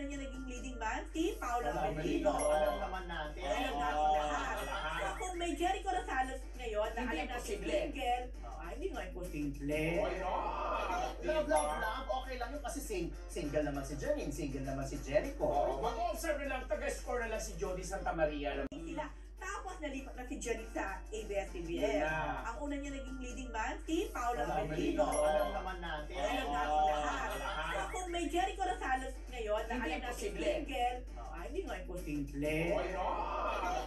una niya naging leading man, si Paolo Avellino. Alam naman natin. Alam natin lahat. So kung may Jericho Rosales ngayon, na alam natin single, hindi nga imposible. Love lang. Okay lang yun kasi single naman si Janine, single naman si Jericho. Mag-observe lang, taga-score na lang si Jody Santa Maria. Sila. Tapos nalipat na si Janine sa ABS-CBN. Ang una niya naging leading man, si Paolo Avellino. Alam naman natin. Alam natin lahat. So kung may Jericho Rosales ngayon, na alam natin single, hindi nga imposible.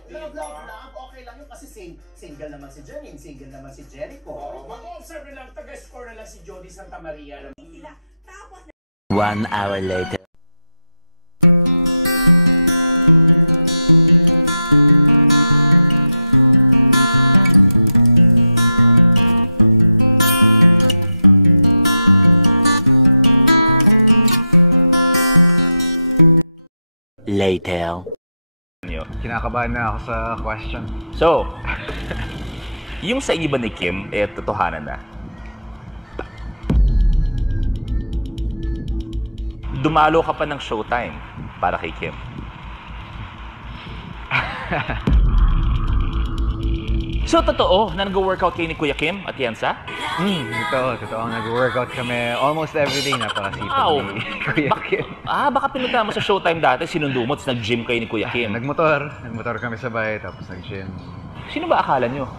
Love lang. Okay lang yun kasi single naman si Janine, single naman si Jericho. Mag-observe lang, taga-score na lang si Jody Santa Maria. Sila. Tapos 1 hour later. Later. Kinakabahan na ako sa question. So, yung sa inyo ba ni Kim, totohanan na? Dumalo ka pa ng showtime para kay Kim. So, totoo na nag-workout kayo ni Kuya Kim at Yansa? Totoo. Nag-workout kami almost everyday. Napakasipag ni Kuya Kim. Baka pinunta mo sa showtime dati, sinundo mo, tapos nag-gym kayo ni Kuya Kim. Nagmotor kami sabay, tapos nag-gym. Sino ba akala nyo?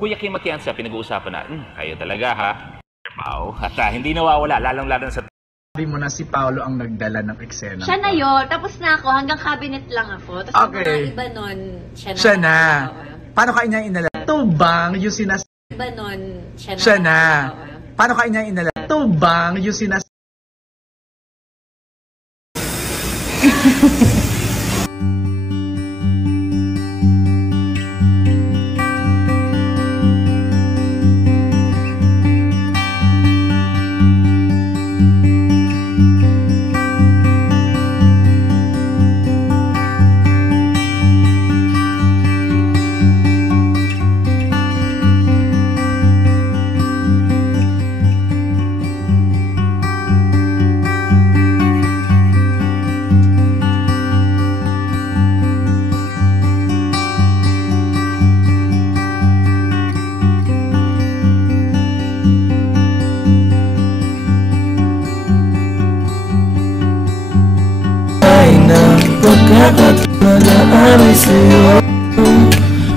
Kuya Kim at Yansa, pinag-uusapan na, kayo talaga ha? Pao. At hindi nawawala, lalong-lalo sa... Sabi mo na si Paolo ang nagdala ng eksena. Siya na yun. Tapos na ako. Hanggang cabinet lang ako. Tapos okay. Yung mga iba nun, siya na. Paano ka niya inala? Ito bang yung sinas... Iba nun, siya na. Paano ka niya inala? Ito bang yung sinas... Pagkakatalaan ay sa'yo,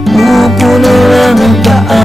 umupo na lang ang paa.